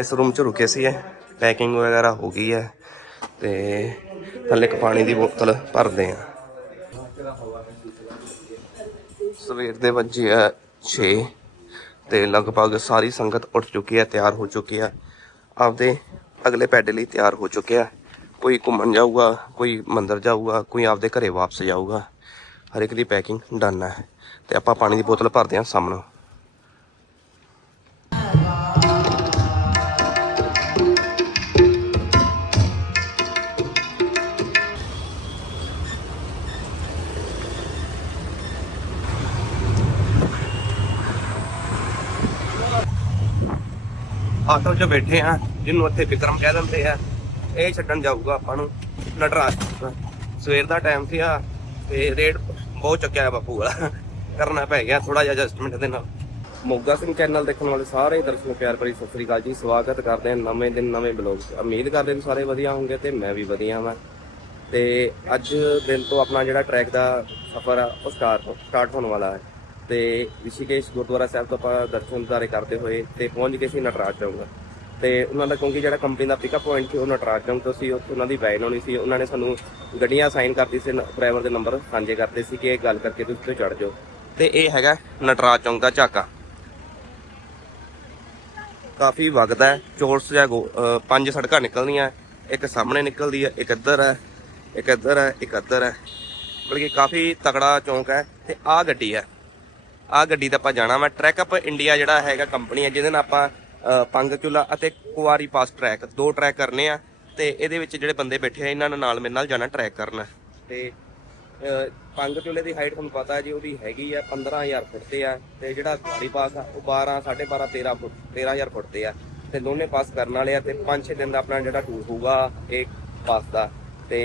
ਇਸ ਰੂਮ 'ਚ ਰੁਕੇ ਸੀ ਪੈਕਿੰਗ ਵਗੈਰਾ ਹੋ ਗਈ ਹੈ ਤੇ ਥੱਲੇ ਇੱਕ ਪਾਣੀ ਦੀ ਬੋਤਲ ਭਰਦੇ ਆ ਸਵੇਰ ਦੇ ਵੱਜੇ ਆ 6 ਤੇ ਲਗਭਗ ਸਾਰੀ ਸੰਗਤ ਉੱਠ ਚੁੱਕੀ ਹੈ, ਤਿਆਰ ਹੋ ਚੁੱਕੀ ਹੈ। ਆਪਦੇ ਅਗਲੇ ਪੈਡੇ ਲਈ ਤਿਆਰ ਹੋ ਚੁੱਕਿਆ ਕੋਈ ਘੁੰਮਣ ਜਾਊਗਾ, ਕੋਈ ਮੰਦਰ ਜਾਊਗਾ, ਕੋਈ ਆਪਦੇ ਘਰੇ ਵਾਪਸ ਜਾਊਗਾ। ਹਰ ਇੱਕ ਦੀ ਪੈਕਿੰਗ ਡਨ ਹੈ ਤੇ ਆਪਾਂ ਪਾਣੀ ਦੀ ਬੋਤਲ ਭਰਦੇ ਹਾਂ ਸਾਹਮਣੇ। ਆਟੋ 'ਚ ਬੈਠੇ ਆ, ਜਿਹਨੂੰ ਉੱਥੇ ਵਿਕਰਮ ਕਹਿ ਦਿੰਦੇ ਆ। ਇਹ ਛੱਡਣ ਜਾਊਗਾ ਆਪਾਂ ਨੂੰ ਨਟਰਾਜ ਸਵੇਰ ਦਾ ਟਾਈਮ ਸੀ ਆ, ਤੇ ਰੇਟ ਬਹੁਤ ਚੱਕਿਆ ਹੈ ਬਾਪੂ ਵਾਲਾ ਕਰਨਾ ਪੈ ਗਿਆ ਥੋੜਾ ਜਿਹਾ ਐਡਜਸਟਮੈਂਟ ਦੇ ਨਾਲ। ਮੋਗਾ ਸਿੰਘ ਚੈਨਲ ਦੇਖਣ ਵਾਲੇ ਸਾਰੇ ਦਰਸ਼ਕਾਂ, ਪਿਆਰ ਭਰੀ ਸਤਿ ਸ੍ਰੀ ਅਕਾਲ ਜੀ। ਸਵਾਗਤ ਕਰਦੇ ਹਾਂ ਨਵੇਂ ਦਿਨ, ਨਵੇਂ ਬਲੌਗ ਉਮੀਦ ਕਰਦੇ ਹਾਂ ਸਾਰੇ ਵਧੀਆ ਹੋਣਗੇ ਤੇ ਮੈਂ ਵੀ ਵਧੀਆ ਹਾਂ ਤੇ ਅੱਜ ਦਿਨ ਤੋਂ ਆਪਣਾ ਜਿਹੜਾ ਟਰੈਕ ਦਾ ਸਫ਼ਰ ਆ, ਉਹ ਸਟਾਰਟ ਸਟਾਰਟ ਹੋਣ ਵਾਲਾ ਹੈ। ਤੇ ਰਿਸ਼ੀਕੇਸ਼ ਗੁਰਦੁਆਰਾ ਸਾਹਿਬ ਤੋਂ ਆਪਾਂ ਦਰਸ਼ਨ ਦਾਰੇ ਕਰਦੇ ਹੋਏ ਤੇ ਪਹੁੰਚ ਗਏ ਸੀ ਨਟਰਾਜ ਚੌਂਕ। ਤੇ ਉਹਨਾਂ ਦਾ ਕਿਉਂਕਿ ਜਿਹੜਾ ਕੰਪਨੀ ਦਾ ਪਿਕਅਪ ਪੁਆਇੰਟ ਸੀ ਉਹ ਨਟਰਾਜ ਚੌਂਕ ਤੋਂ ਸੀ, ਉੱਥੇ ਉਹਨਾਂ ਦੀ ਵੈਨ ਹੋਣੀ ਸੀ। ਉਹਨਾਂ ਨੇ ਸਾਨੂੰ ਗੱਡੀਆਂ ਸਾਈਨ ਕਰਤੀ ਸੀ ਡਰਾਈਵਰ ਦੇ ਨੰਬਰ ਸਾਂਝੇ ਕਰਤੇ ਸੀ ਕਿ ਇਹ ਗੱਲ ਕਰਕੇ ਤੁਸੀਂ ਉੱਥੇ ਚੜ ਜਾਓ। ਤੇ ਇਹ ਹੈਗਾ ਨਟਰਾਜ ਚੌਂਕ ਦਾ ਝਾਕਾ। ਕਾਫੀ ਵਗਦਾ ਹੈ, ਚੋਰਸ ਜਾਂ ਗੋ- ਪੰਜ ਸੜਕਾਂ ਨਿਕਲਦੀਆਂ ਇੱਕ ਸਾਹਮਣੇ ਨਿਕਲਦੀ ਹੈ, ਇੱਕ ਇੱਧਰ ਹੈ, ਇੱਕ ਇੱਧਰ ਹੈ, ਇੱਕ ਇੱਧਰ ਹੈ। ਬਲਕਿ ਕਾਫੀ ਤਕੜਾ ਚੌਂਕ ਹੈ ਤੇ ਆਹ ਗੱਡੀ ਹੈ। ਆਹ ਗੱਡੀ ਤੇ ਆਪਾਂ ਜਾਣਾ ਵਾ। ਟਰੈਕ ਅਪ ਇੰਡੀਆ ਜਿਹੜਾ ਹੈਗਾ ਕੰਪਨੀ ਹੈ ਜਿਹਦੇ ਨਾਲ ਆਪਾਂ ਅਹ, ਪੰਗ ਚੁਲਾ ਅਤੇ ਕੁਵਾਰੀ ਪਾਸ ਟਰੈਕ ਦੋ ਟਰੈਕ ਕਰਨੇ ਆ। ਤੇ ਇਹਦੇ ਵਿੱਚ ਜਿਹੜੇ ਬੰਦੇ ਬੈਠੇ ਆ ਇਹਨਾਂ ਨਾਲ ਮੇਰੇ ਨਾਲ ਜਾਣਾ ਟਰੈਕ ਕਰਨਾ। ਤੇ ਪੰਗ ਚੁਲੇ ਦੀ ਹਾਈਟ ਤੁਹਾਨੂੰ ਪਤਾ ਹੈ ਜੀ ਉਹਦੀ ਹੈਗੀ ਆ 15000 ਫੁੱਟ ਤੇ ਆ। ਤੇ ਜਿਹੜਾ ਕੁਵਾਰੀ ਪਾਸ ਆ ਉਹ 12 12.5 13 ਫੁੱਟ 13000 ਫੁੱਟ ਤੇ ਆ। ਤੇ ਦੋਨੇ ਪਾਸ ਕਰਨ ਵਾਲੇ ਆ ਤੇ 5-6 ਦਿਨ ਦਾ ਆਪਣਾ ਜਿਹੜਾ ਟੂਰ ਹੋਊਗਾ ਇਹ ਪਾਸ ਦਾ। ਤੇ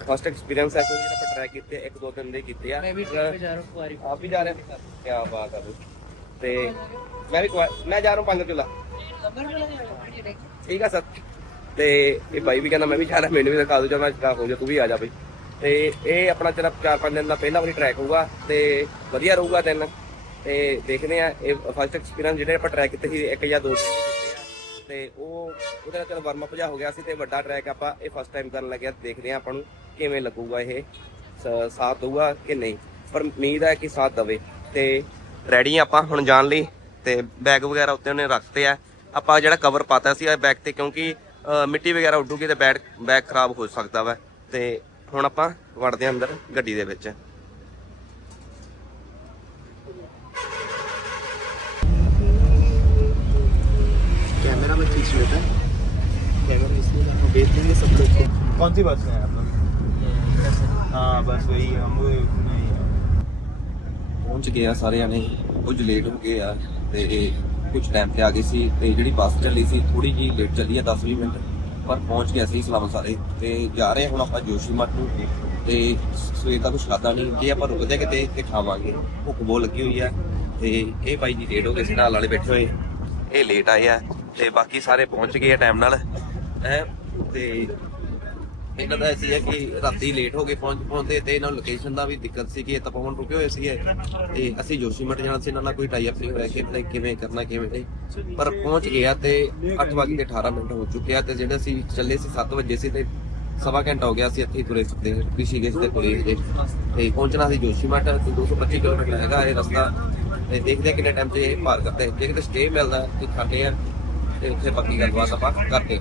ਫਸਟ ਐਕਸਪੀਰੀਅੰਸ ਹੈ ਜਿਹੜਾ ਆਪਾਂ ਟਰੈਕ ਕੀਤੇ ਇੱਕ ਦੋ ਦਿਨ ਦੇ ਕੀਤੇ ਆ। ਮੈਂ ਵੀ ਟ੍ਰੈਕ ਜਾ ਰਿਹਾ ਕੁਆਰੀ ਆਪ ਵੀ ਜਾ ਰਿਹਾ ਕੀ ਬਾਤ ਆ ਤੇ ਮੈਂ ਵੀ ਮੈਂ ਜਾ ਰਿਹਾ ਪੰਜ ਚੁਲਾ ਠੀਕ ਆ ਸਰ। ਤੇ ਇਹ ਬਾਈ ਵੀ ਕਹਿੰਦਾ ਮੈਂ ਵੀ ਜਾ ਰਿਹਾ ਮੈਨੂੰ ਵੀ ਦਿਖਾ ਦਿਓ ਜਾਂ ਮੈਂ ਜਾ ਹੋ ਜਾ ਤੂੰ ਵੀ ਆ ਜਾ ਬਈ। ਤੇ ਇਹ ਆਪਣਾ ਜਿਹੜਾ ਚਾਰ ਪੰਜ ਦਿਨ ਦਾ ਪਹਿਲਾ ਵਾਰੀ ਟਰੈਕ ਹੋਊਗਾ ਤੇ ਵਧੀਆ ਰਹੂਗਾ ਦਿਨ। ਤੇ ਦੇਖਦੇ ਆ ਇਹ ਫਸਟ ਐਕਸਪੀਰੀਅੰਸ ਜਿਹੜੇ ਆਪਾਂ ਟਰੈਕ ਕੀਤੇ ਸੀ ਇੱਕ ਜਾਂ ਦੋ। ਤੇ ਉਹ, ਉਹਦੇ ਨਾਲ ਚਲ ਵਾਰਮ ਅਪ ਜਾ ਹੋ ਗਿਆ ਸੀ ਤੇ ਵੱਡਾ ਟਰੈਕ ਆਪਾਂ ਇਹ ਫਸਟ ਟਾਈਮ ਕਰਨ ਲੱਗਿਆ ਦੇਖਦੇ ਆ ਆਪਾਂ ਨੂੰ ਕਿਵੇਂ ਲੱਗੂਗਾ ਇਹ, ਸ- ਸਾਥ ਦਊਗਾ ਕਿ ਨਹੀਂ। ਪਰ ਉਮੀਦ ਹੈ ਕਿ ਸਾਥ ਦਵੇ। ਤੇ ਰੈਡੀ ਆਪਾਂ ਹੁਣ ਜਾਣ ਲਈ ਤੇ ਬੈਗ ਵਗੈਰਾ ਉੱਤੇ ਉਹਨੇ ਰੱਖਤੇ ਆ। ਆਪਾਂ ਜਿਹੜਾ ਕਵਰ ਪਾਤਾ ਸੀ ਆ ਬੈਗ ਤੇ ਕਿਉਂਕਿ ਮਿੱਟੀ ਵਗੈਰਾ ਉੱਡੂਗੀ ਤੇ ਬੈਗ ਬੈਗ ਖਰਾਬ ਹੋ ਸਕਦਾ ਵਾ। ਤੇ ਹੁਣ ਆਪਾਂ ਵੜਦੇ ਹਾਂ ਅੰਦਰ ਗੱਡੀ ਦੇ ਵਿੱਚ। कौन सी बस है आप लोग हाँ बस वही हम वो नहीं है ਪਹੁੰਚ ਗਏ ਆ ਸਾਰੇ ਜਾਣੇ ਕੁਝ ਲੇਟ ਹੋ ਗਏ ਆ ਤੇ ਕੁਝ ਟਾਈਮ ਤੇ ਆ ਗਏ ਸੀ ਤੇ ਜਿਹੜੀ ਬੱਸ ਚੱਲੀ ਸੀ ਥੋੜੀ ਜੀ ਲੇਟ ਚੱਲੀ ਆ 10-20 ਮਿੰਟ ਪਰ ਪਹੁੰਚ ਗਿਆ ਸੀ ਸਲਾਮ ਸਾਰੇ ਤੇ ਜਾ ਰਹੇ ਹਾਂ ਹੁਣ ਆਪਾਂ ਜੋਸ਼ੀਮਠ ਨੂੰ ਤੇ ਸਵੇਰ ਦਾ ਕੁਝ ਖਾਦਾ ਨਹੀਂ ਜੇ ਆਪਾਂ ਰੁਕਦੇ ਕਿਤੇ ਤੇ ਖਾਵਾਂਗੇ ਭੁੱਖ ਬਹੁਤ ਲੱਗੀ ਹੋਈ ਆ ਤੇ ਇਹ ਭਾਈ ਜੀ ਲੇਟ ਹੋ ਗਏ ਸੀ ਨਾਲ ਵਾਲੇ ਬੈਠੇ ਹੋਏ ਇਹ ਲੇਟ ਆਏ ਆ ਤੇ ਬਾਕੀ ਸਾਰੇ ਪਹੁੰਚ ਗਏ ਆ ਟਾਈਮ ਨਾਲ ਹੈ ਤੇ ਇਹਨਾਂ ਦਾ ਸੀ ਹੈ ਕਿ ਰਾਤੀ ਲੇਟ ਹੋ ਗਏ ਪਹੁੰਚ ਪਹੁੰਚਦੇ ਤੇ ਇਹਨਾਂ ਨੂੰ ਲੋਕੇਸ਼ਨ ਦਾ ਵੀ ਦਿੱਕਤ ਸੀ ਕਿ ਇਹ ਤਪੋਵਨ ਰੁਕੇ ਹੋਏ ਸੀ ਤੇ ਅਸੀਂ ਜੋਸ਼ੀਮਠ ਜਾਣਾ ਸੀ ਇਹਨਾਂ ਨਾਲ, ਕੋਈ ਟਾਈ ਅਪ ਨਹੀਂ ਹੋਇਆ ਕਿ ਨਹੀਂ, ਕਿਵੇਂ ਕਰਨਾ, ਕਿਵੇਂ ਨਹੀਂ। ਪਰ ਪਹੁੰਚ ਗਿਆ ਤੇ 8 ਵਜੇ ਤੇ 18 ਮਿੰਟ ਹੋ ਚੁੱਕੇ ਤੇ ਜਿਹੜੇ ਅਸੀਂ ਚੱਲੇ ਸੀ 7 ਵਜੇ ਸੀ ਤੇ ਸਵਾ ਘੰਟਾ ਹੋ ਗਿਆ ਸੀ ਇੱਥੇ ਹੀ ਤੁਰੇ ਫਿਰਦੇ ਰਿਸ਼ੀਕੇਸ਼ ਦੇ ਕੋਲੇ ਜੇ ਤੇ ਪਹੁੰਚਣਾ ਸੀ ਜੋਸ਼ੀਮਠ ਤੇ 225 ਕਿਲੋਮੀਟਰ ਹੈਗਾ ਇਹ ਰਸਤਾ। ਤੇ ਦੇਖਦੇ ਕਿੰਨੇ ਟਾਈਮ 'ਚ ਇਹ ਪਾਰ ਕਰਦੇ ਜੇ ਕਿਤੇ ਸਟੇ ਮਿਲਦਾ, ਤੇ ਖਾਂਦੇ ਆ, ਤੇ ਉੱਥੇ ਬਾਕੀ ਗੱਲਬਾਤ ਆਪਾਂ ਕਰਦੇ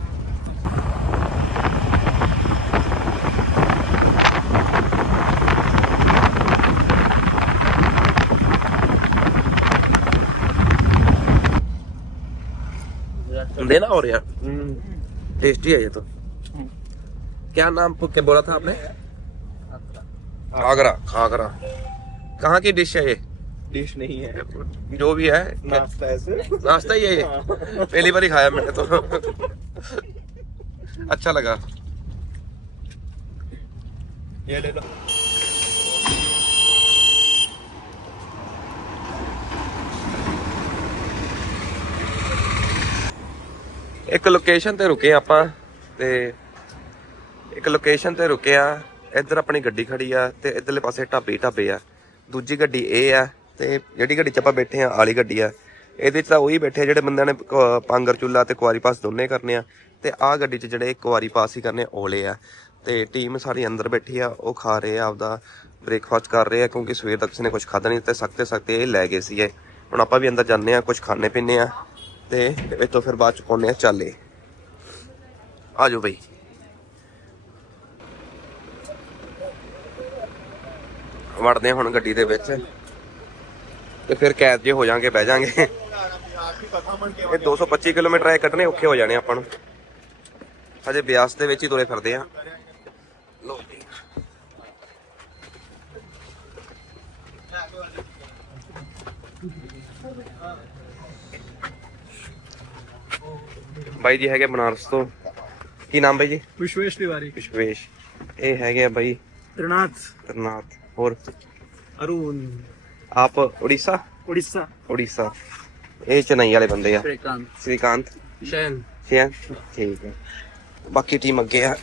देना और यार। टेस्टी है ये तो। क्या नाम क्या बोला था आपने? आगरा। आगरा। कहाँ की डिश है ये? डिश नहीं है। जो भी है। नाश्ता ऐसे नाश्ता ही है ये। पहली बार ही खाया मैंने तो। अच्छा लगा। ये ले लो। ਇੱਕ ਲੋਕੇਸ਼ਨ ਤੇ ਰੁਕੇ ਆਪਾਂ ਤੇ ਇੱਕ ਲੋਕੇਸ਼ਨ ਤੇ ਰੁਕੇ ਆ, ਇੱਧਰ ਆਪਣੀ ਗੱਡੀ ਖੜੀ ਆ ਤੇ ਇੱਧਰਲੇ ਪਾਸੇ ਢਾਬੇ ਢਾਬੇ ਆ। ਦੂਜੀ ਗੱਡੀ ਇਹ ਆ ਤੇ ਜਿਹੜੀ ਗੱਡੀ 'ਚ ਆਪਾਂ ਬੈਠੇ ਆ, ਆਲੀ ਗੱਡੀ ਆ। ਇਹਦੇ 'ਚ ਤਾਂ ਉਹੀ ਬੈਠੇ ਆ ਜਿਹੜੇ ਬੰਦਿਆਂ ਨੇ ਕ- ਪਾਂਗਰ ਚੁੱਲਾ ਤੇ ਕੁਆਰੀ ਪਾਸ ਦੋਨੇ ਕਰਨੇ ਆ ਤੇ ਆਹ ਗੱਡੀ 'ਚ ਜਿਹੜੇ ਕੁਆਰੀ ਪਾਸ ਹੀ ਕਰਨੇ ਓਲੇ ਆ। ਤੇ ਟੀਮ ਸਾਰੀ ਅੰਦਰ ਬੈਠੀ ਆ, ਉਹ ਖਾ ਰਹੇ ਆ, ਆਪਦਾ ਬ੍ਰੇਕਫਾਸਟ ਕਰ ਰਹੇ ਆ ਕਿਉਂਕਿ ਸਵੇਰ ਤੱਕ ਕਿਸੇ ਨੇ ਕੁਝ ਖਾਧਾ ਨਹੀਂ ਤੇ ਸਖਤੇ ਸਖਤੇ ਇਹ ਲੈ ਗਏ ਸੀਗੇ। ਹੁਣ ਆਪਾਂ ਵੀ ਅੰਦਰ ਜਾਂਦੇ ਆ ਕੁਝ ਖਾਣੇ ਪੀਣੇ ਆ। ਤੇ ਇਹ ਤੋਂ ਫਿਰ ਬਾਅਦ ਚ ਪਾਉਂਦੇ ਆ ਚਾਲੇ। ਆ ਜਾਓ ਬਈ। ਵੜਦੇ ਆ ਹੁਣ ਗੱਡੀ ਦੇ ਵਿੱਚ। ਤੇ ਫਿਰ ਕੈਦ ਜੇ ਹੋ ਜਾਾਂਗੇ ਬਹਿ ਜਾਾਂਗੇ ਇਹ 225 ਕਿਲੋਮੀਟਰ ਆਏ ਕੱਢਣੇ ਔਖੇ ਹੋ ਜਾਣੇ ਆਪਾਂ ਨੂੰ। ਹਜੇ ਬਿਆਸ ਦੇ ਵਿੱਚ ਹੀ ਤੁਰੇ ਫਿਰਦੇ ਆ। ਲੋ ਬਾਈ ਜੀ ਹੈਗੇ ਬਨਾਰਸ ਤੋਂ। ਕੀ ਨਾਮ ਬਾਈ ਜੀ? ਵਿਸ਼ਵੇਸ਼ ਤਿਵਾਰੀ। ਵਿਸ਼ਵੇਸ਼। ਇਹ ਹੈਗੇ ਆ ਬਾਈ ਤ੍ਰਿਨਾਥ ਤਰਨਾਤ ਹੋਰ? ਅਰੁਣ। ਆਪ ਉੜੀਸਾ? ਉੜੀਸਾ। ਉੜੀਸਾ। ਇਹ ਚੇਨਈ ਵਾਲੇ ਬੰਦੇ ਆ। ਸ਼੍ਰੀਕਾਂਤ। ਸ਼੍ਰੀਕਾਂਤ? ਸ਼ੈਨ। ਠੀਕ ਹੈ। ਬਾਕੀ ਟੀਮ ਅੱਗੇ ਆ।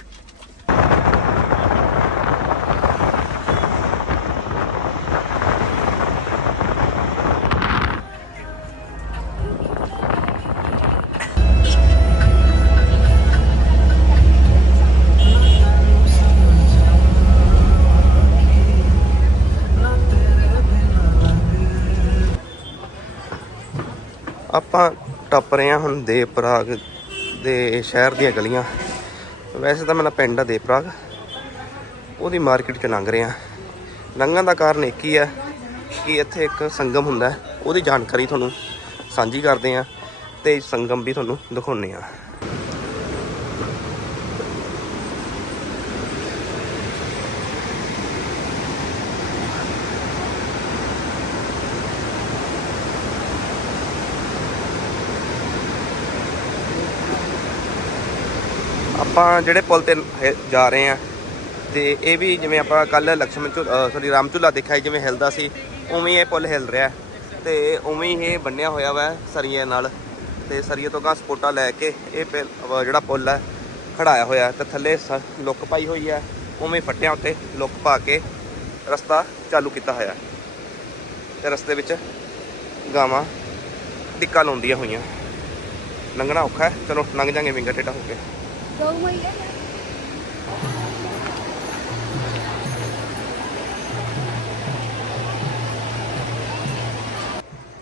ਆਪਾਂ ਟੱਪ ਰਹੇ ਹਾਂ ਹੁਣ ਦੇਵਪ੍ਰਾਗ ਦੇ ਸ਼ਹਿਰ ਦੀਆਂ ਗਲੀਆਂ। ਵੈਸੇ ਤਾਂ ਮੇਰਾ ਪਿੰਡ ਆ ਦੇਵਪ੍ਰਾਗ। ਉਹਦੀ ਮਾਰਕੀਟ 'ਚ ਲੰਘ ਰਹੇ ਹਾਂ। ਲੰਘਣ ਦਾ ਕਾਰਨ ਇੱਕ ਹੀ ਹੈ ਕਿ ਇੱਥੇ ਇੱਕ ਸੰਗਮ ਹੁੰਦਾ ਉਹਦੀ ਜਾਣਕਾਰੀ ਤੁਹਾਨੂੰ ਸਾਂਝੀ ਕਰਦੇ ਹਾਂ ਤੇ ਸੰਗਮ ਵੀ ਤੁਹਾਨੂੰ ਦਿਖਾਉਂਦੇ ਹਾਂ। ਆਪਾਂ ਜਿਹੜੇ ਪੁਲ ਤੇ ਹੈ- ਜਾ ਰਹੇ ਆ ਤੇ ਇਹ ਵੀ ਜਿਵੇਂ ਆਪਾਂ ਕੱਲ ਲక్ష్ਮਣ ਝੂ ਸੌਰੀ ਰਾਮ ਝੂਲਾ ਦੇਖਿਆ ਸੀ, ਜਿਵੇਂ ਹਿਲਦਾ ਸੀ ਉਵੇਂ ਹੀ ਇਹ ਪੁਲ ਹਿਲ ਰਿਹਾ। ਤੇ ਉਵੇਂ ਹੀ ਇਹ ਬੰਨਿਆ ਹੋਇਆ ਵਾ ਸਰੀਏ ਨਾਲ। ਤੇ ਸਰੀਏ ਤੋਂ ਗਾਂ ਸਪੋਟਾ ਲੈ ਕੇ ਇਹ ਪਿਲ- ਅਹ ਜਿਹੜਾ ਪੁਲ ਹੈ ਖੜਾਇਆ ਹੋਇਆ ਤੇ ਥੱਲੇ ਸ- ਲੁੱਕ ਪਾਈ ਹੋਈ ਹੈ। ਉਵੇਂ ਫੱਟਿਆਂ ਉੱਤੇ ਲੁੱਕ ਪਾ ਕੇ ਰਸਤਾ ਚਾਲੂ ਕੀਤਾ ਹੋਇਆ। ਤੇ ਰਸਤੇ ਵਿੱਚ ਗਾਵਾਂ ਟਿੱਕਾ ਲਾਉਂਦੀਆਂ ਹੋਈਆਂ। ਲੰਘਣਾ ਔਖਾ ਹੈ। ਚਲੋ ਲੰਘ ਜਾਾਂਗੇ ਵਿੰਗਾ ਟੇਢਾ ਹੋ ਕੇ। ਗਊ ਮਈਆ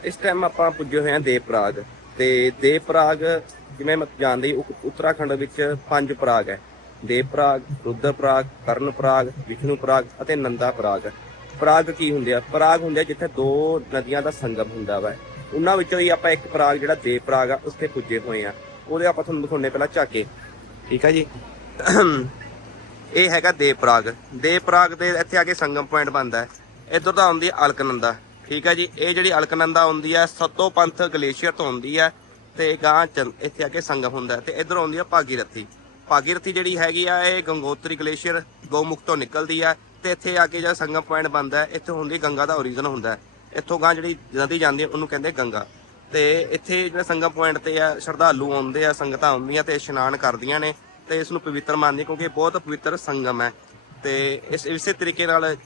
ਇਸ ਟਾਈਮ ਆਪਾਂ ਪੁੱਜੇ ਹੋਏ ਹਾਂ ਦੇਵਪ੍ਰਾਗ ਤੇ ਦੇਵਪ੍ਰਾਗ ਜਿਵੇਂ ਮੈਂ ਜਾਣਦੇ ਹੀ ਉੱਤਰਾਖੰਡ ਵਿੱਚ ਪੰਜ ਪ੍ਰਾਗ ਹੈ। ਦੇਵਪ੍ਰਾਗ ਰੁਦਰਪ੍ਰਾਗ ਕਰਨਪ੍ਰਾਗ ਵਿਸ਼ਨੂਪ੍ਰਾਗ ਅਤੇ ਨੰਦਾਪ੍ਰਾਗ ਪ੍ਰਾਗ। ਕੀ ਹੁੰਦੇ ਆ? ਪ੍ਰਾਗ ਹੁੰਦੇ ਆ ਜਿੱਥੇ ਦੋ ਨਦੀਆਂ ਦਾ ਸੰਗਮ ਹੁੰਦਾ ਵਾ। ਉਹਨਾਂ ਵਿੱਚੋਂ ਹੀ ਆਪਾਂ ਇੱਕ ਪ੍ਰਾਗ ਜਿਹੜਾ ਦੇਵ ਦੇਵਪ੍ਰਾਗ ਆ ਉੱਥੇ ਪੁੱਜੇ ਹੋਏ ਆ। ਉਹਦੇ ਆਪਾਂ ਤੁਹਾਨੂੰ ਦਿਖਾਉਣੇ ਪਹਿਲਾਂ ਝਾਕੇ। ਠੀਕ ਆ ਜੀ। ਇਹ ਹੈਗਾ ਦੇਵਪ੍ਰਾਗ ਦੇਵਪ੍ਰਾਗ ਦੇ ਇੱਥੇ ਆ ਕੇ ਸੰਗਮ ਪੁਆਇੰਟ ਬਣਦਾ ਹੈ। ਇੱਧਰ ਤਾਂ ਆਉਂਦੀ ਹੈ ਅਲਕਨੰਦਾ। ਠੀਕ ਹੈ ਜੀ, ਇਹ ਜਿਹੜੀ ਅਲਕਨੰਦਾ ਆਉਂਦੀ ਹੈ, ਸਤੋ ਪੰਥ ਗਲੇਸ਼ੀਅਰ ਤੋਂ ਆਉਂਦੀ ਹੈ ਤੇ ਗਾਂ ਚੰ- ਇੱਥੇ ਆ ਕੇ ਸੰਗਮ ਹੁੰਦਾ ਹੈ ਤੇ ਇੱਧਰ ਆਉਂਦੀ ਹੈ ਭਾਗੀਰਥੀ। ਭਾਗੀਰਥੀ ਜਿਹੜੀ ਹੈਗੀ ਆ, ਇਹ ਗੰਗੋਤਰੀ ਗਲੇਸ਼ੀਅਰ ਗੋਮੁਖ ਤੋਂ ਨਿਕਲਦੀ ਹੈ ਤੇ ਇੱਥੇ ਆ ਕੇ ਜਿਹੜਾ ਸੰਗਮ ਪੁਆਇੰਟ ਬਣਦਾ ਹੈ, ਇੱਥੇ ਹੁੰਦੀ ਗੰਗਾ ਦਾ ਓਰੀਜਨ ਹੁੰਦਾ ਹੈ। ਇੱਥੋਂ ਗਾਂ ਜਿਹੜੀ ਨਦੀ ਜਾਂਦੀ ਹੈ, ਉਹਨੂੰ ਕਹਿੰਦੇ ਗੰਗਾ। ਤੇ ਇੱਥੇ ਜਿਹੜਾ ਸੰਗਮ ਪੁਆਇੰਟ ਤੇ ਆ, ਸ਼ਰਧਾਲੂ ਆਉਂਦੇ ਆ, ਸੰਗਤਾਂ ਆਉਂਦੀਆਂ ਤੇ ਇਸ਼ਨਾਨ ਕਰਦੀਆਂ ਨੇ ਤੇ ਇਸ ਨੂੰ ਪਵਿੱਤਰ ਮੰਨਦੇ ਕਿਉਂਕਿ ਬਹੁਤ ਪਵਿੱਤਰ ਸੰਗਮ ਹੈ। ਤੇ ਇਸ, ਇਸੇ ਤਰੀਕੇ ਨਾਲ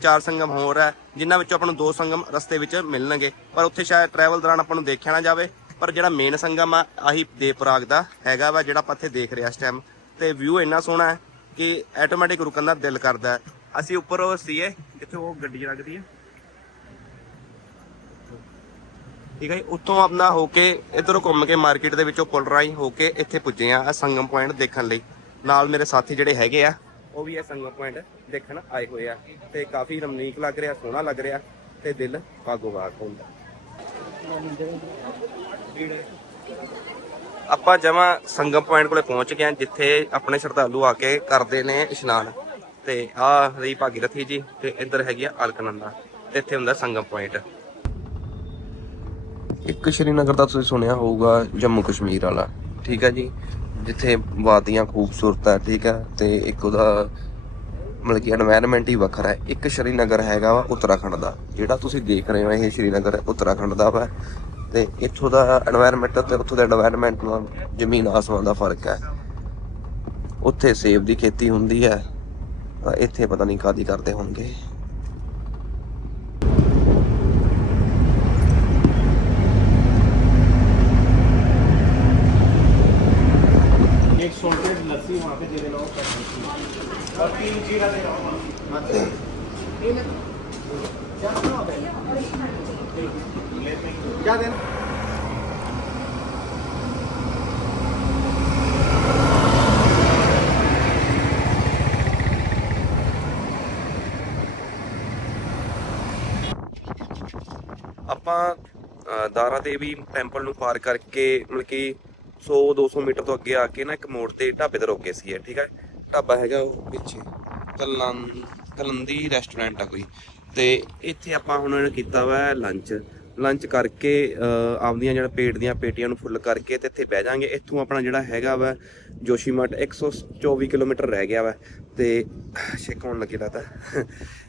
ਚਾਰ ਸੰਗਮ ਹੋਰ ਹੈ, ਜਿਨ੍ਹਾਂ ਵਿੱਚੋਂ ਆਪਾਂ ਨੂੰ ਦੋ ਸੰਗਮ ਰਸਤੇ ਵਿੱਚ ਮਿਲਣਗੇ। ਪਰ ਉੱਥੇ ਸ਼ਾਇਦ ਟਰੈਵਲ ਦੌਰਾਨ ਆਪਾਂ ਨੂੰ ਦੇਖਿਆ ਨਾ ਜਾਵੇ, ਪਰ ਜਿਹੜਾ ਮੇਨ ਸੰਗਮ ਆ, ਆਹੀ ਦੇਵਪ੍ਰਾਗ ਦਾ ਹੈਗਾ ਵਾ, ਜਿਹੜਾ ਆਪਾਂ ਇੱਥੇ ਦੇਖ ਰਹੇ ਆ ਇਸ ਟਾਈਮ ਤੇ ਵਿਊ ਇੰਨਾ ਸੋਹਣਾ ਹੈ ਕਿ ਆਟੋਮੈਟਿਕ ਰੁਕਣ ਦਾ ਦਿਲ ਕਰਦਾ ਹੈ। ਅਸੀਂ ਉੱਪਰ ਉਹ ਸੀਏ, ਜਿੱਥੇ ਉਹ ਗੱਡੀ ਲੱਗਦੀ ਹੈ। ਠੀਕ ਹੈ ਜੀ, ਉੱਥੋਂ ਆਪਣਾ ਹੋ ਕੇ ਇਧਰੋਂ ਘੁੰਮ ਕੇ ਮਾਰਕੀਟ ਦੇ ਵਿੱਚੋਂ ਪੁਲ ਰਾਹੀਂ ਹੋ ਕੇ ਇੱਥੇ ਪੁੱਜੇ ਆ ਸੰਗਮ ਪੁਆਇੰਟ ਦੇਖਣ ਲਈ। ਨਾਲ ਮੇਰੇ ਸਾਥੀ ਜਿਹੜੇ ਹੈਗੇ ਆ ਉਹ ਵੀ ਇਹ ਸੰਗਮ ਪੁਆਇੰਟ ਦੇਖਣ ਆਏ ਹੋਏ ਆ। ਤੇ ਕਾਫੀ ਰਮਨੀਕ ਲੱਗ ਰਿਹਾ ਸੋਹਣਾ ਲੱਗ ਰਿਹਾ ਤੇ ਦਿਲ ਬਾਗੋ ਹੁੰਦਾ। ਆਪਾਂ ਜਮਾ ਸੰਗਮ ਪੁਆਇੰਟ ਕੋਲੇ ਪਹੁੰਚ ਗਏ ਹਾਂ ਜਿੱਥੇ ਆਪਣੇ ਸ਼ਰਧਾਲੂ ਆ ਕੇ ਕਰਦੇ ਨੇ ਇਸ਼ਨਾਨ। ਤੇ ਆਹ ਰਹੀ ਭਾਗੀਰਥੀ ਜੀ ਤੇ ਇੱਧਰ ਹੈਗੀ ਆ ਅਲਕਨੰਦਾ। ਤੇ ਇੱਥੇ ਹੁੰਦਾ ਸੰਗਮ ਪੁਆਇੰਟ। ਇੱਕ ਸ਼੍ਰੀਨਗਰ ਦਾ ਤੁਸੀਂ ਸੁਣਿਆ ਹੋਊਗਾ, ਜੰਮੂ ਕਸ਼ਮੀਰ ਵਾਲਾ। ਠੀਕ ਹੈ ਜੀ? ਜਿੱਥੇ ਵਾਦੀਆਂ ਖੂਬਸੂਰਤ ਹੈ, ਠੀਕ ਹੈ? ਤੇ ਇੱਕ ਉਹਦਾ ਮਤਲਬ ਕਿ এনवायरमेंट ਹੀ ਵੱਖਰਾ ਹੈ। ਇੱਕ ਸ਼੍ਰੀਨਗਰ ਹੈਗਾ ਵਾ ਉੱਤਰਾਖੰਡ ਦਾ, ਜਿਹੜਾ ਤੁਸੀਂ ਦੇਖ ਰਹੇ ਹੋ, ਇਹ ਸ਼੍ਰੀਨਗਰ ਉੱਤਰਾਖੰਡ ਦਾ ਵਾ। ਤੇ ਇੱਥੋਂ ਦਾ এনवायरमेंट ਤੇ ਉੱਥੋਂ ਦਾ এনवायरमेंट ਨਾਲ ਜ਼ਮੀਨ ਆਸਮਾਨ ਦਾ ਫ਼ਰਕ ਹੈ। ਉੱਥੇ ਸੇਬ ਦੀ ਖੇਤੀ ਹੁੰਦੀ ਹੈ ਇੱਥੇ ਪਤਾ ਨਹੀਂ ਕਾਦੀ ਕਰਦੇ ਹੋਣਗੇ। ਆਪਾਂ ਦਾਰਾ ਦੇਵੀ ਟੈਂਪਲ ਨੂੰ ਪਾਰ ਕਰਕੇ ਮਤਲਬ ਕਿ 100 200 ਮੀਟਰ ਤੋਂ ਅੱਗੇ ਆ ਕੇ ਨਾ ਇੱਕ ਮੋੜ ਤੇ ਢਾਬੇ ਤੇ ਰੋਕੇ ਸੀ ਠੀਕ ਹੈ ਢਾਬਾ ਹੈਗਾ ਉਹ ਪਿੱਛੇ ਕਲੰ ਕਲੰਦੀ ਰੈਸਟੋਰੈਂਟ ਆ ਕੋਈ। ਤੇ ਇੱਥੇ ਆਪਾਂ ਹੁਣ ਕੀਤਾ ਵਾ ਲੰਚ ਲੰਚ ਕਰਕੇ ਅ, ਆਪਦੀਆਂ ਜਿਹੜਾ ਪੇਟ ਦੀਆਂ ਪੇਟੀਆਂ ਨੂੰ ਫੁੱਲ ਕਰਕੇ ਤੇ ਇੱਥੇ ਬਹਿ ਜਾਾਂਗੇ। ਇੱਥੋਂ ਆਪਣਾ ਜਿਹੜਾ ਹੈਗਾ ਵਾ ਜੋਸ਼ੀਮਠ 124 ਕਿਲੋਮੀਟਰ ਰਹਿ ਗਿਆ ਵਾ। ਤੇ ਛੇਕ ਹੋਣ ਲੱਗੇ ਤਾਂ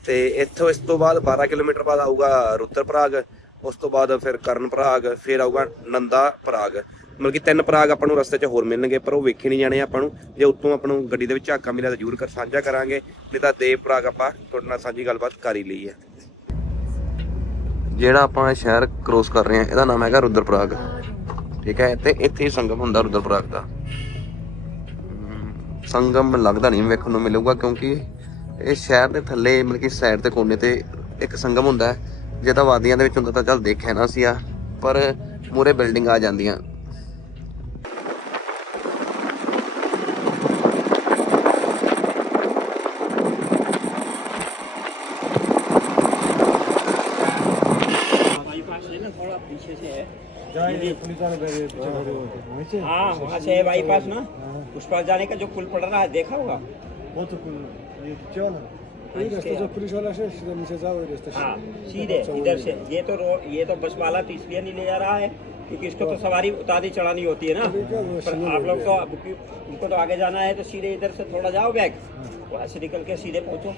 ਤੇ ਇੱਥੋਂ ਇਸ ਤੋਂ ਬਾਅਦ 12 ਕਿਲੋਮੀਟਰ ਬਾਅਦ ਆਊਗਾ ਰੁੱਤਰਪ੍ਰਾਗ। ਉਸ ਤੋਂ ਬਾਅਦ ਫਿਰ ਕਰਨ ਪ੍ਰਾਗ, ਫਿਰ ਆਊਗਾ ਨੰਦਾ ਪ੍ਰਾਗ। ਮਤਲਬ ਕਿ ਤਿੰਨ ਪ੍ਰਾਗ ਆਪਾਂ ਨੂੰ ਰਸਤੇ 'ਚ ਹੋਰ ਮਿਲਣਗੇ, ਪਰ ਉਹ ਵੇਖੇ ਨਹੀਂ ਜਾਣੇ ਆਪਾਂ ਨੂੰ। ਜੇ ਉੱਤੋਂ ਆਪਾਂ ਨੂੰ ਗੱਡੀ ਦੇ ਵਿੱਚ ਝਾਕਾ ਮਿਲਿਆ ਤਾਂ ਜ਼ਰੂਰ ਕਰ, ਸਾਂਝਾ ਕਰਾਂਗੇ। ਨਹੀਂ ਤਾਂ ਦੇਵ ਪ੍ਰਾਗ ਆਪਾਂ ਤੁਹਾਡੇ ਨਾਲ ਸਾਂਝੀ ਗੱਲਬਾਤ ਕਰ ਹੀ ਲਈ ਹੈ। ਜਿਹੜਾ ਆਪਾਂ ਸ਼ਹਿਰ ਕ੍ਰੋਸ ਕਰ ਰਹੇ ਹਾਂ, ਇਹਦਾ ਨਾਮ ਹੈਗਾ ਰੁਦਰਪ੍ਰਾਗ ਠੀਕ ਹੈ ਤੇ ਇੱਥੇ ਹੀ ਸੰਗਮ ਹੁੰਦਾ ਰੁਦਰਪ੍ਰਾਗ ਦਾ। ਸੰਗਮ ਲੱਗਦਾ ਨਹੀਂ ਵੇਖਣ ਨੂੰ ਮਿਲੂਗਾ ਕਿਉਂਕਿ ਇਹ ਸ਼ਹਿਰ ਦੇ ਥੱਲੇ, ਮਤਲਬ ਕਿ ਸਾਈਡ ਤੇ, ਕੋਨੇ ਤੇ ਇੱਕ ਸੰਗਮ ਹੁੰਦਾ ਹੈ। ਜੇ ਤਾਂ ਵਾਦੀਆਂ ਦੇ ਵਿੱਚ ਹੁੰਦਾ ਤਾਂ ਚੱਲ ਦੇਖਿਆ ਨਾ ਸੀ ਆ ਪਰ ਮੂਰੇ ਬਿਲਡਿੰਗ ਆ ਜਾਂਦੀਆਂ बाईपास है ना थोड़ा पीछे से है हाँ वहाँ से है बाईपास ना उस पर जाने का जो पुल पड़ रहा है देखा होगा वो तो कुल ये क्या ना वही रास्ता जो पुलिस वाला से सीधा नीचे जाओ वही रास्ता हाँ सीधे इधर से ये तो रोड ये तो बस वाला तो इसलिए नहीं ले जा रहा है क्योंकि इसको तो सवारी उतारी चढ़ानी होती है ना पर आप लोग तो अब क्यों- उनको तो आगे जाना है तो सीधे इधर से थोड़ा जाओ बैग वहाँ से निकल के सीधे पहुँचो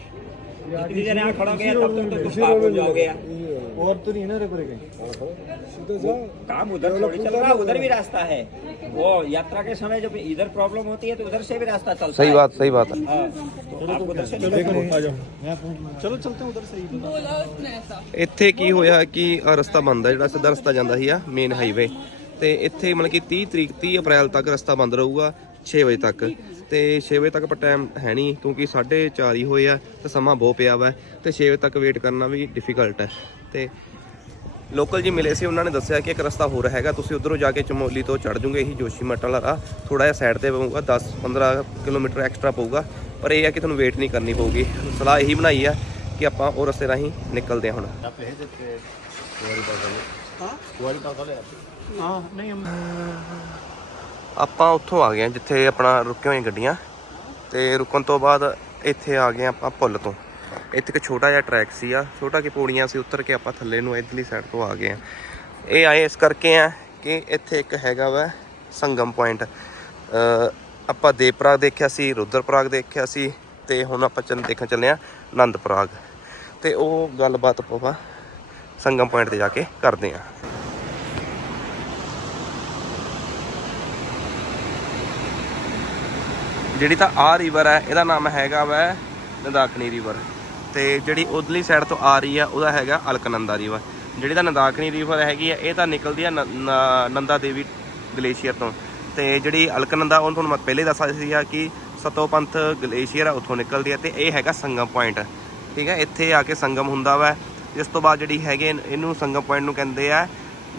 जितनी देर यहाँ खड़ा हो गया तब तक तो तुम पार हो जाओगे यार और तो नहीं ना रे काम उधर थोड़ी चल रहा उधर भी रास्ता है। वो यात्रा के समय जब इधर प्रॉब्लम होती है तो उधर से भी रास्ता चलता सही बात सही बात है। आप उधर से ਚਲੋ ਚਲਤੇ ਉਧਰ ਸਹੀ ਬੋਲਾ ਉਸਨੇ ਐਸਾ ਇੱਥੇ ਕੀ ਹੋਇਆ ਕਿ ਆਹ ਰਸਤਾ ਬੰਦ ਹੈ ਜਿਹੜਾ ਸਿੱਧਾ ਰਸਤਾ ਜਾਂਦਾ ਸੀ ਆ ਮੇਨ ਹਾਈਵੇ ਤੇ ਇੱਥੇ ਮਤਲਬ ਕਿ 30 ਤਰੀਕ 30 ਅਪ੍ਰੈਲ ਤੱਕ ਰਸਤਾ ਬੰਦ ਰਹੂਗਾ 6 ਵਜੇ ਤੱਕ ਤੇ 6 ਵਜੇ ਤੱਕ ਪਰ ਟਾਈਮ ਹੈ ਨਹੀਂ ਕਿਉਂਕਿ 4:30 ਹੀ ਹੋਏ ਆ ਤੇ ਸਮਾਂ ਬਹੁਤ ਪਿਆ ਵਾ ਤੇ 6 ਵਜੇ ਤੱਕ ਵੇਟ ਕਰਨਾ ਵੀ ਡਿਫਿਕਲਟ ਹੈ ਤੇ ਲੋਕਲ ਜੀ ਮਿਲੇ ਸੀ, ਉਹਨਾਂ ਨੇ ਦੱਸਿਆ ਕਿ ਇੱਕ ਰਸਤਾ ਹੋਰ ਹੈਗਾ, ਤੁਸੀਂ ਉਧਰੋਂ ਜਾ ਕੇ ਚਮੋਲੀ ਤੋਂ ਚੜ ਜੂਗੇ, ਇਹੀ ਜੋਸ਼ੀ ਮੱਟ ਵਾਲਾ ਰਾਹ। ਥੋੜਾ ਜਿਹਾ ਸਾਈਡ ਤੇ ਪਊਗਾ 10 15 ਕਿਲੋਮੀਟਰ ਐਕਸਟਰਾ ਪਊਗਾ, ਪਰ ਇਹ ਹੈ ਕਿ ਤੁਹਾਨੂੰ ਵੇਟ ਨਹੀਂ ਕਰਨੀ ਪਊਗੀ। ਸਲਾਹ ਇਹੀ ਬਣਾਈ ਆ ਕਿ ਆਪਾਂ ਉਹ ਰਸਤੇ ਰਾਹੀਂ ਨਿਕਲਦੇ ਹਾਂ ਹੁਣ। ਆਪਾਂ ਉੱਥੋਂ ਆ ਗਏ ਜਿੱਥੇ ਆਪਣਾ ਰੁਕੇ ਹੋਏ ਗੱਡੀਆਂ, ਤੇ ਰੁਕਣ ਤੋਂ ਬਾਅਦ ਇੱਥੇ ਆ ਗਏ ਆਪਾਂ ਪੁੱਲ ਤੋਂ। ਇੱਥੇ ਇੱਕ ਛੋਟਾ ਜਿਹਾ ਟਰੈਕ ਸੀ ਆ ਛੋਟਾ ਕਿ ਪੌੜੀਆਂ ਸੀ, ਉੱਤਰ ਕੇ ਆਪਾਂ ਥੱਲੇ ਨੂੰ ਇਧਰਲੀ ਸਾਈਡ ਤੋਂ ਆ ਗਏ ਆ ਇਹ ਆਏ ਇਸ ਕਰਕੇ ਆ ਕਿ ਇੱਥੇ ਇੱਕ ਹੈਗਾ ਵਾ ਸੰਗਮ ਪੁਆਇੰਟ ਆਪਾਂ ਦੇਵਪ੍ਰਾਗ ਦੇਖਿਆ ਸੀ ਰੁਦਰਪ੍ਰਾਗ ਦੇਖਿਆ ਸੀ ਤੇ ਹੁਣ ਆਪਾਂ ਚੱਲ ਦੇਖਣ ਚੱਲੇ ਆ ਆਨੰਦਪ੍ਰਾਗ ਤੇ ਉਹ ਗੱਲਬਾਤ ਆਪਾਂ ਸੰਗਮ ਪੁਆਇੰਟ ਤੇ ਜਾ ਕੇ ਕਰਦੇ ਆ ਜਿਹੜੀ ਤਾਂ ਆ ਰਿਵਰ ਹੈ, ਇਹਦਾ ਨਾਮ ਹੈਗਾ ਵੈ ਨਦਾਕਣੀ ਰਿਵਰ ਤੇ ਜਿਹੜੀ ਉਧਰਲੀ ਸਾਈਡ ਤੋਂ ਆ ਰਹੀ ਆ ਉਹਦਾ ਹੈਗਾ ਅਲਕਨੰਦਾ ਰੀਵਰ। ਜਿਹੜੀ ਤਾਂ ਨੰਦਾਕਣੀ ਰੀਵਰ ਹੈਗੀ ਆ ਇਹ ਤਾਂ ਨਿਕਲਦੀ ਆ ਨੰਦਾ ਦੇਵੀ ਗਲੇਸ਼ੀਅਰ ਤੋਂ। ਤੇ ਜਿਹੜੀ ਅਲਕਨੰਦਾ ਉਹ ਤੁਹਾਨੂੰ ਮੈਂ ਪਹਿਲੇ ਦੱਸਿਆ ਸੀਗਾ ਆ ਕਿ ਸਤੋਪੰਥ ਗਲੇਸ਼ੀਅਰ ਆ ਉੱਥੋਂ ਨਿਕਲਦੀ ਆ ਤੇ ਇਹ ਹੈਗਾ ਸੰਗਮ ਪੁਆਇੰਟ ਠੀਕ ਹੈ ਇੱਥੇ ਆ ਕੇ ਸੰਗਮ ਹੁੰਦਾ ਵਾ। ਇਸ ਤੋਂ ਬਾਅਦ ਜਿਹੜੀ ਹੈਗੇ ਇਹਨੂੰ ਸੰਗਮ ਪੁਆਇੰਟ ਨੂੰ ਕਹਿੰਦੇ ਆ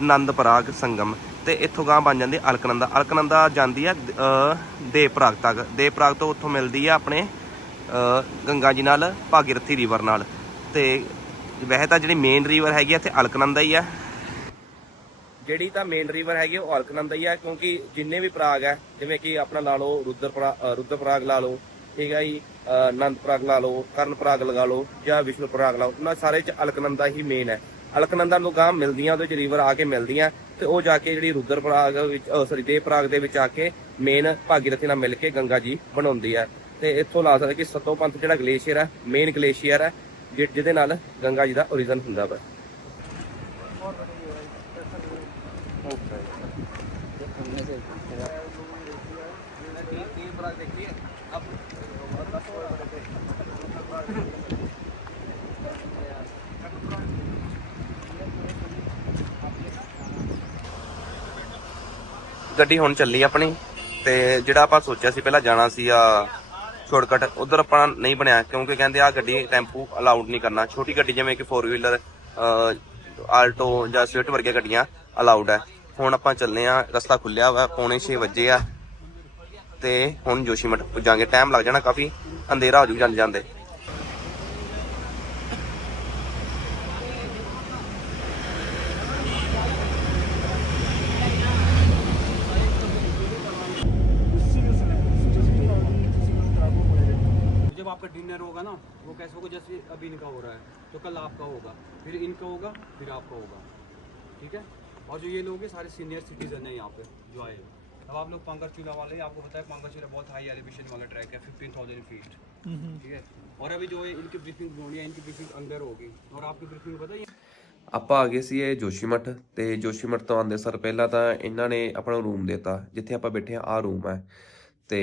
ਆਨੰਦ ਪ੍ਰਾਗ ਸੰਗਮ। ਤੇ ਇੱਥੋਂ ਗਾਂ ਬਣ ਜਾਂਦੀ ਅਲਕਨੰਦਾ। ਅਲਕਨੰਦਾ ਜਾਂਦੀ ਆ ਅ, ਦੇਵ ਪ੍ਰਾਗ ਤੱਕ। ਦੇਵ ਪ੍ਰਾਗ ਤੋਂ ਉੱਥੋਂ ਮਿਲਦੀ ਆ ਆਪਣੇ ਗੰਗਾ ਜੀ ਨਾਲ ਭਾਗੀਰਥੀ ਰਿਵਰ ਨਾਲ। ਤੇ ਵੈਸੇ ਤਾਂ ਜਿਹੜੀ ਮੇਨ ਰਿਵਰ ਹੈਗੀ ਆ ਇੱਥੇ ਅਲਕਨੰਦਾ ਹੀ ਆ। ਜਿਹੜੀ ਤਾਂ ਮੇਨ ਰਿਵਰ ਹੈਗੀ ਉਹ ਅਲਕਨੰਦਾ ਹੀ ਹੈ ਕਿਉਂਕਿ ਜਿੰਨੇ ਵੀ ਪ੍ਰਾਗ ਹੈ ਜਿਵੇਂ ਕਿ ਆਪਣਾ ਲਾ ਲਓ ਰੁਦਰ ਰੁਦਰ ਪ੍ਰਾਗ ਲਾ ਲਓ ਠੀਕ ਹੈ ਜੀ ਅ, ਆਨੰਦ ਲਾ ਲਓ ਕਰਨ ਲਗਾ ਲਓ ਜਾਂ ਵਿਸ਼ਨੂੰ ਪ੍ਰਾਗ ਲਾ ਲਓ ਉਹਨਾਂ ਸਾਰੇ ਚ ਅਲਕਨੰਦਾ ਹੀ ਮੇਨ ਹੈ ਅਲਕਨੰਦਾ ਨੂੰ ਗਾਂ ਮਿਲਦੀਆਂ ਉਹਦੇ ਚ ਰਿਵਰ ਆ ਕੇ ਮਿਲਦੀਆਂ ਤੇ ਉਹ ਜਾ ਕੇ ਜਿਹੜੀ ਰੁਦਰ ਪ੍ਰਾਗ ਵਿੱਚ ਸੌਰੀ ਦੇਵ ਪ੍ਰਾਗ ਦੇ ਵਿੱਚ ਆ ਕੇ ਮੇਨ ਭਾਗੀਰਥੀ ਨਾਲ ਮਿਲ ਕੇ ਗੰਗਾ ਜੀ ਬਣਾਉਂਦੀ ਹੈ ਤੇ ਇੱਥੋਂ ਲਾ ਸਕਦੇ ਕਿ ਸਤੋ ਪੰਥ ਜਿਹੜਾ ਗਲੇਸ਼ੀਅਰ ਹੈ ਮੇਨ ਗਲੇਸ਼ੀਅਰ ਹੈ ਜਿਹਦੇ ਨਾਲ ਗੰਗਾ ਜੀ ਦਾ origin ਹੁੰਦਾ ਵਾ। ਗੱਡੀ ਹੁਣ ਚੱਲੀ ਆਪਣੀ, ਤੇ ਜਿਹੜਾ ਆਪਾਂ ਸੋਚਿਆ ਸੀ ਪਹਿਲਾਂ ਜਾਣਾ ਸੀ, ਆ ਸ਼ਾਰਟਕਟ ਉਧਰ ਆਪਾਂ ਨਹੀਂ ਬਣਿਆ, ਕਿਉਂਕਿ ਕਹਿੰਦੇ ਆ ਗੱਡੀ ਟੈਂਪੂ ਅਲਾਉਡ ਨਹੀਂ ਕਰਨਾ। ਛੋਟੀ ਗੱਡੀ ਜਿਵੇਂ ਕਿ 4 ਵੀਲਰ ਆਲਟੋ ਜਾਂ ਸਵਿਫਟ ਵਰਗੀਆਂ ਗੱਡੀਆਂ ਅਲਾਉਡ ਹੈ। ਹੁਣ ਆਪਾਂ ਚੱਲੇ ਆ ਰਸਤਾ ਖੁੱਲਿਆ ਵਾ, ਪੌਣੇ 6 ਵਜੇ ਆ। ਤੇ ਹੁਣ ਜੋਸ਼ੀਮਠ ਪੁੱਜਾਂਗੇ। ਟਾਈਮ ਲੱਗ ਜਾਣਾ ਕਾਫੀ, ਅੰਧੇਰਾ ਹੋ ਜੂ ਜਾਂਦੇ ਜਾਂਦੇ। आपका होगा फिर इनका होगा फिर आपका होगा ठीक है और जो ये लोग हैं सारे सीनियर सिटीजन हैं यहाँ पे जो आए हैं अब आप लोग पांगर चूल्हा वाले हैं, आपको बताया पांगर चूल्हा बहुत हाई एलिवेशन वाला ट्रैक है फिफ्टीन थाउजेंड फीट ठीक है और अभी जो है इनकी ब्रीफिंग होनी है इनकी ब्रीफिंग अंदर होगी और आपकी ब्रीफिंग बताइए ਆਪਾਂ ਆ ਗਏ ਸੀ ਇਹ ਜੋਸ਼ੀਮਠ ਤੇ ਜੋਸ਼ੀਮਠ ਤੋਂ ਆਉਂਦੇ ਸਰ ਪਹਿਲਾਂ ਤਾਂ ਇਹਨਾਂ ਨੇ ਆਪਣਾ ਰੂਮ ਦਿੱਤਾ ਜਿੱਥੇ ਆਪਾਂ ਬੈਠੇ ਆ ਆ ਰੂਮ ਹੈ ਤੇ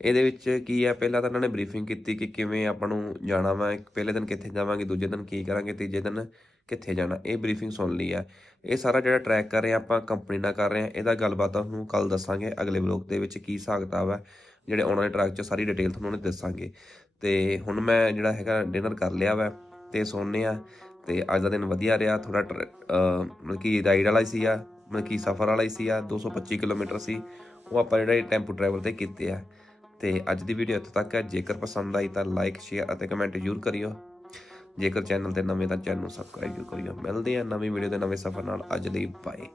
ਇਹਦੇ ਵਿੱਚ ਕੀ ਹੈ ਪਹਿਲਾਂ ਤਾਂ ਇਹਨਾਂ ਨੇ ਬਰੀਫਿੰਗ ਕੀਤੀ ਕਿ ਕਿਵੇਂ ਆਪਾਂ ਨੂੰ ਜਾਣਾ ਵਾ ਪਹਿਲੇ ਦਿਨ ਕਿੱਥੇ ਜਾਵਾਂਗੇ, ਦੂਜੇ ਦਿਨ ਕੀ ਕਰਾਂਗੇ, ਤੀਜੇ ਦਿਨ ਕਿੱਥੇ ਜਾਣਾ, ਇਹ ਬਰੀਫਿੰਗ ਸੁਣ ਲਈ ਹੈ ਇਹ ਸਾਰਾ ਜਿਹੜਾ ਟਰੈਕ ਕਰ ਰਹੇ ਆ, ਆਪਾਂ ਕੰਪਨੀ ਨਾਲ ਕਰ ਰਹੇ ਆ, ਇਹਦਾ ਗੱਲਬਾਤ ਤੁਹਾਨੂੰ ਕੱਲ ਦੱਸਾਂਗੇ, ਅਗਲੇ ਵਲੋਗ ਦੇ ਵਿੱਚ ਕੀ ਹਿਸਾਬ ਵਾ ਜਿਹੜੇ ਆਉਣ ਵਾਲੇ ਟਰੈਕ 'ਚ ਸਾਰੀ ਡਿਟੇਲ ਤੁਹਾਨੂੰ ਉਹਨੇ ਦੱਸਾਂਗੇ। ਤੇ ਹੁਣ ਮੈਂ ਜਿਹੜਾ ਹੈਗਾ ਡਿਨਰ ਕਰ ਲਿਆ ਵਾ, ਤੇ ਸੋਨੇ ਆ, ਤੇ ਅੱਜ ਦਾ ਦਿਨ ਵਧੀਆ ਰਿਹਾ ਥੋੜਾ ਮਤਲਬ ਕਿ ਰਾਈਡ ਵਾਲਾ ਹੀ ਸੀ ਆ ਮਤਲਬ ਕਿ ਸਫ਼ਰ ਵਾਲਾ ਹੀ ਸੀ ਆ 225 ਕਿਲੋਮੀਟਰ ਸੀ, ਉਹ ਆਪਾਂ ਜਿਹੜਾ ਟੈਂਪੂ ਟਰੈਵਲ ਤੇ ਕੀਤੇ ਆ। ਤੇ ਅੱਜ ਦੀ ਵੀਡੀਓ ਇੱਥੇ ਤੱਕ ਹੈ। ਜੇਕਰ ਪਸੰਦ ਆਈ ਤਾਂ ਲਾਈਕ ਸ਼ੇਅਰ ਅਤੇ ਕਮੈਂਟ ਜ਼ਰੂਰ ਕਰਿਓ। ਜੇਕਰ ਚੈਨਲ ਤੇ ਨਵੇਂ ਤਾਂ ਚੈਨਲ ਨੂੰ ਸਬਸਕ੍ਰਾਈਬ ਜ਼ਰੂਰ ਕਰਿਓ। ਮਿਲਦੇ ਆ ਨਵੀਂ ਵੀਡੀਓ ਦੇ ਨਵੇਂ ਸਫ਼ਰ ਨਾਲ। ਅੱਜ ਲਈ ਬਾਏ